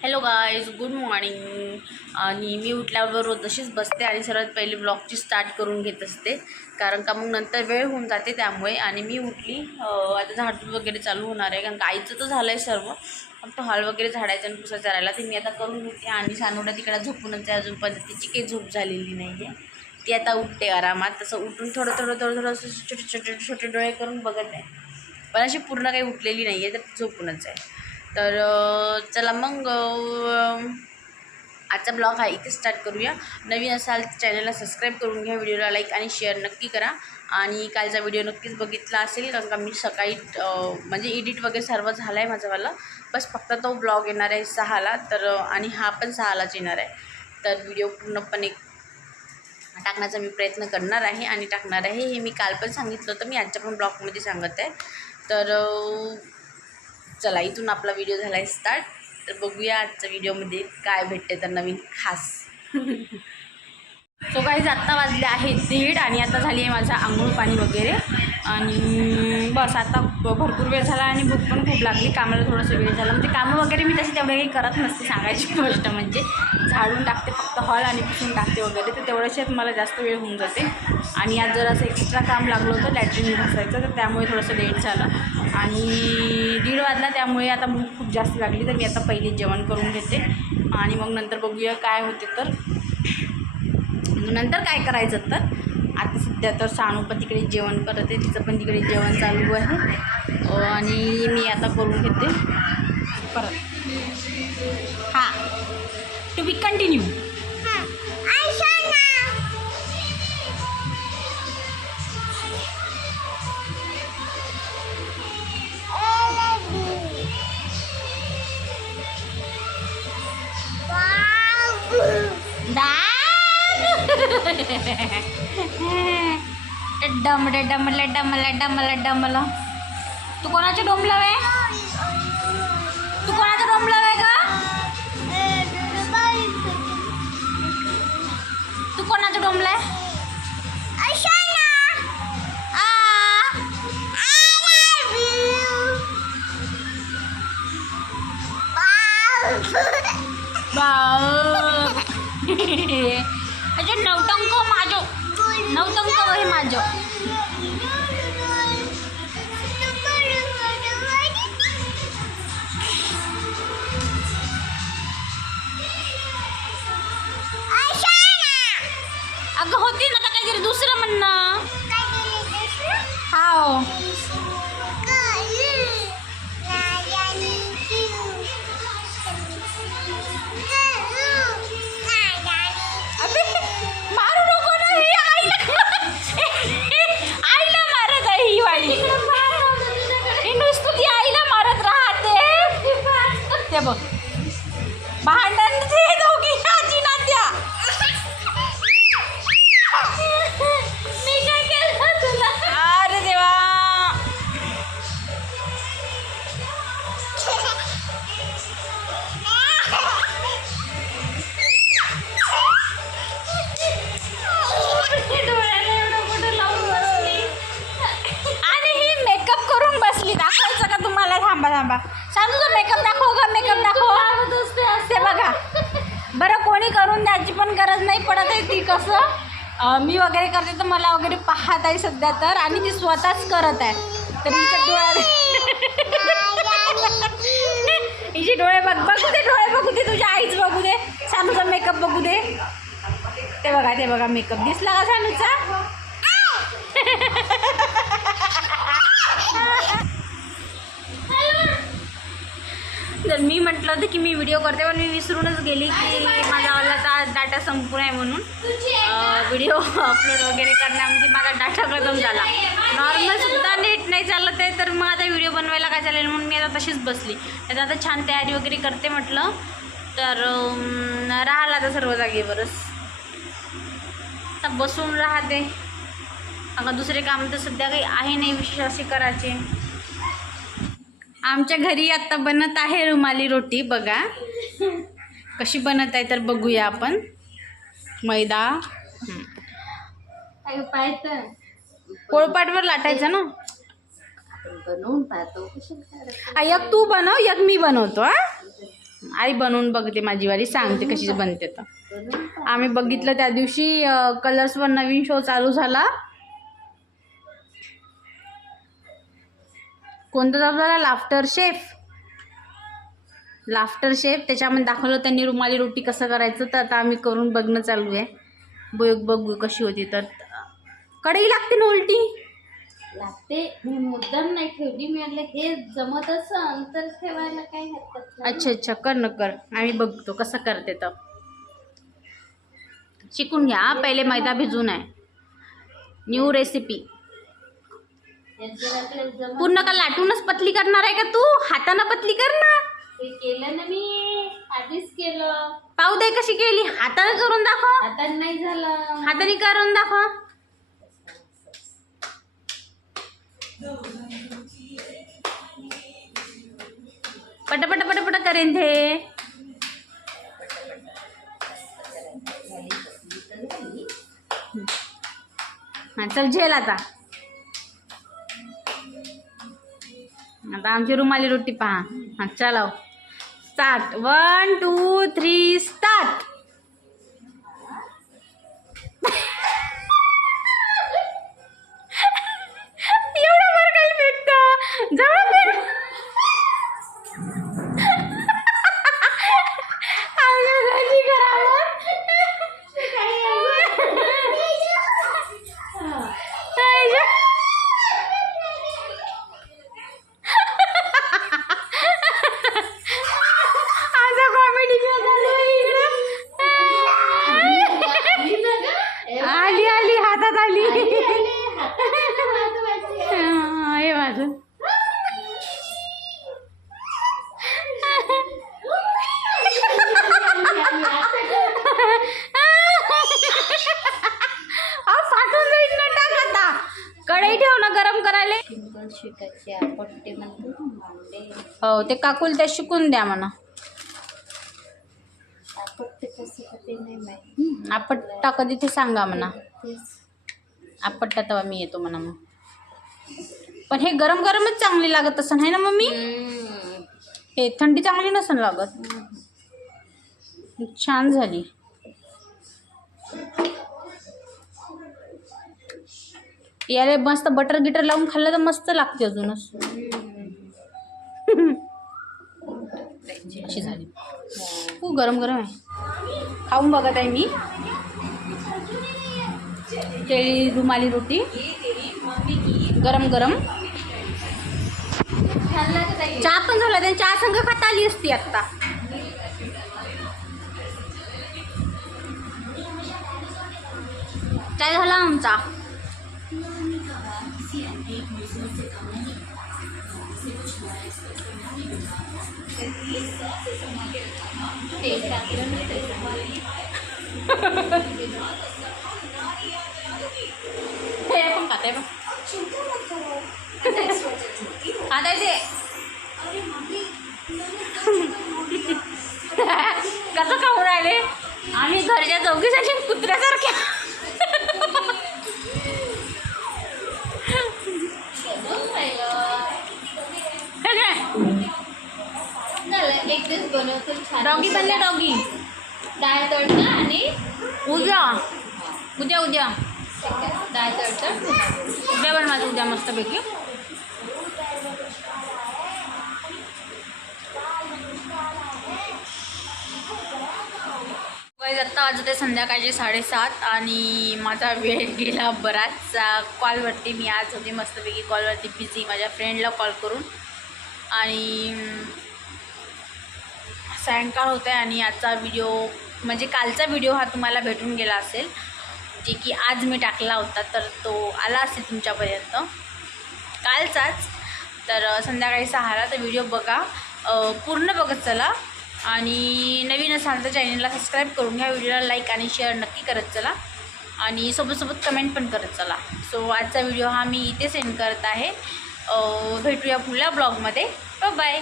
Hello guys good morning आणि मी उठल्यावर रोज तशीच बसते आणि सर्वात पहिले ब्लॉगची स्टार्ट करून घेत असते. कारण का मग नंतर वेळ होऊन जाते त्यामुळे. आणि मी उठली. आता झाडझूड वगैरे चालू होणार आहे. कारण गाईचं तर झालं आहे सर्व. फक्त हॉल वगैरे झाडायचं आणि पुसायचं राहिला. ते मी आता करून घेते आणि सानोडा तिकडे झोपूनच आहे अजूनपर्यंत तिची काही झोप झालेली नाही आहे ती आता उठते आरामात. तसं उठून थोडं थोडं थोडं थोडं असं छोटे छोटे छोटे डोळे करून बघत आहे. पण अशी पूर्ण काही उठलेली नाही आहे तर झोपूनच आहे. तर चला मग आजचा ब्लॉग हा इथे स्टार्ट करूया. नवीन असाल चॅनलला सबस्क्राईब करून घ्या व्हिडिओला लाईक आणि शेअर नक्की करा. आणि कालचा व्हिडिओ नक्कीच बघितला असेल कारण का मी सकाळी म्हणजे एडिट वगैरे सर्व झाला आहे माझावाला बस फक्त तो ब्लॉग येणार आहे सहाला तर आणि हा पण सहालाच येणार आहे. तर व्हिडिओ पूर्णपणे टाकण्याचा मी प्रयत्न करणार आहे आणि टाकणार आहे हे मी काल पण सांगितलं होतं मी आजच्या पण ब्लॉगमध्ये सांगत आहे. तर चला इथून आपला व्हिडिओ झाला आहे स्टार्ट तर बघूया आजच्या व्हिडिओमध्ये काय भेटते तर नवीन खास. सो काही आत्ता वाजले आहे दीड आणि आता झाली आहे माझा आंघोळ पाणी वगैरे. आणि बस आता भरपूर वेळ झाला आणि भूक पण खूप लागली कामाला थोडंसं वेळ झाला. म्हणजे कामं वगैरे मी तशी तेवढे काही करत नसते सांगायची गोष्ट म्हणजे. झाडून टाकते फक्त हॉल आणि पुसून टाकते वगैरे तर तेवढ्याच्यात मला जास्त वेळ होऊन जाते. आणि आज जर असं एक्स्ट्रा काम लागलं होतं लॅट्रिन घासायचं तर त्यामुळे थोडंसं लेट झालं. आणि दीड वाजला त्यामुळे आता भूक खूप जास्त लागली तर मी आता पहिले जेवण करून घेते. आणि मग नंतर बघूया काय होते तर. नंतर काय करायचं तर? आता सध्या तर सानू पण तिकडे जेवण करत आहे तिचं पण तिकडे जेवण चालू आहे. आणि मी आता करून घेते. परत. हां. To be continue डमडे डमले डमले डमले डमलं. तू कोणाचं डोंबलं वे तू कोणाचं डोंबलं वे का तू कोणाचं डोंबलंय अजून नवटंक माझं. नवटंक हे माझं अगं कोणी करून द्यायची पण गरज नाही पडत आहे ती कसं. मी वगैरे करते तर मला वगैरे पाहत आहे सध्या तर आणि ती स्वतःच करत आहे. तर हिच्या डोळ्यात हिचे डोळे बघ बघू दे डोळे बघू दे तुझ्या आईच बघू दे. सानूचा मेकअप बघू दे. ते बघा ते बघा मेकअप दिसला का सानूचा? तर मी म्हटलं होतं की मी व्हिडिओ करते पण मी विसरूनच गेली की माझा आता डाटा संपून आहे म्हणून. व्हिडिओ अपलोड वगैरे करण्यामध्ये माझा डाटा खतम झाला. नॉर्मलसुद्धा नेट नाही चालत ते तर मग आता व्हिडिओ बनवायला काय चालेल म्हणून मी आता तशीच बसली. आता आता छान तयारी वगैरे करते म्हटलं तर राहिला आता सर्व जागेवरच. आता बसून राहते. अगं दुसरे काम तर सध्या काही आहे नाही विशेष असे करायचे. आमच्या घरी आता बनत आहे रुमाली रोटी बघा. कशी बनत आहे तर बघूया आपण. मैदा. पोळपाटवर लाटायचं ना? बनवून पाहतो. एक तू बनव एक मी बनवतो हा? आई बनवून बघते माझी वाली सांगते कशी बनते तर. आम्ही बघितलं त्या दिवशी कलर्सवर नवीन शो चालू झाला. कोणता झाला लाफ्टर शेफ लाफ्टर शेफ त्याच्यामध्ये दाखवलं त्यांनी रुमाली रोटी कसं करायचं तर आता आम्ही करून बघणं चालू आहे. बघ बघू कशी होती तर. कढई लागते ना उलटी? लागते. मी मुद्दाम नाही ठेवली. मी म्हटलं हे जमत असं अंतर ठेवायला काही हरकत अच्छा अच्छा. कर न कर. आम्ही बघतो कसं करते तर. शिकून घ्या. पहिले मैदा भिजून आहे. न्यू रेसिपी पूर्ण का लाटूनच पतली करणार आहे का तू? हातानं पतली कर ना. केलं ना मी. आधीच केलं. पाहू दे कशी केली. हातानं करून दाखव. आता नाही झालं. हाताने करून दाखव. पट पट पट पट करेन ते. हा चल झेल आता. आता आमची रुमाली रोटी पहा. हा चलाव. Start one two three start आपट्टे म्हणतो मांडे हो ते काकूल ते शिकून द्या म्हणा. आपट्टे कसे होते नाही माहिती. आपट्टा कधी ते सांगा म्हणा. तेच. आपट्टा तेव्हा मी येतो म्हणा मग. पण हे गरम गरमच चांगली लागत असं आहे ना मम्मी? हम्म. हे थंडी चांगली नसेल लागत. छान झाली. याला मस्त बटर गिटर लावून खाल्लं तर मस्त लागते अजूनच अशी झाली. खूप गरम गरम आहे. खाऊन बघत आहे मी. केळी रुमाली रोटी. गरम गरम. चहा पण झाला. त्यांनी चहा संघ खाता आली असती आत्ता काय झाला आमचा? हे पण खाते कसं खाऊन राहिले? आम्ही घरच्या चौकीसाठी कुत्र्यासारख्या डॉगी बनले डॉगी. डाळ तडका आणि उद्या. उद्या उद्या. डाळ तडका. उद्या बनवायचं उद्या मस्तपैकी आत्ता वाजत संध्याकाळचे साडेसात आणि माझा वेळ गेला बराचसा. कॉलवरती मी आज होते मस्तपैकी कॉलवरती बिझी माझ्या फ्रेंडला कॉल करून. आणि सायंकाळ होत आहे आणि आजचा व्हिडिओ म्हणजे कालचा व्हिडिओ हा तुम्हाला भेटून गेला असेल. जे की आज मी टाकला होता तर तो आला असेल तुमच्यापर्यंत. कालचाच. तर संध्याकाळी सहाला तर व्हिडिओ बघा. पूर्ण बघत चला. आणि नवीन असाल तर चॅनलला सबस्क्राईब करून घ्या. व्हिडिओला लाईक आणि शेअर नक्की करत चला. आणि सोबतसोबत कमेंट पण करत चला. सो आजचा व्हिडिओ हा मी इथे सेंड करत आहे. भेटूया पुढल्या ब्लॉगमध्ये बाय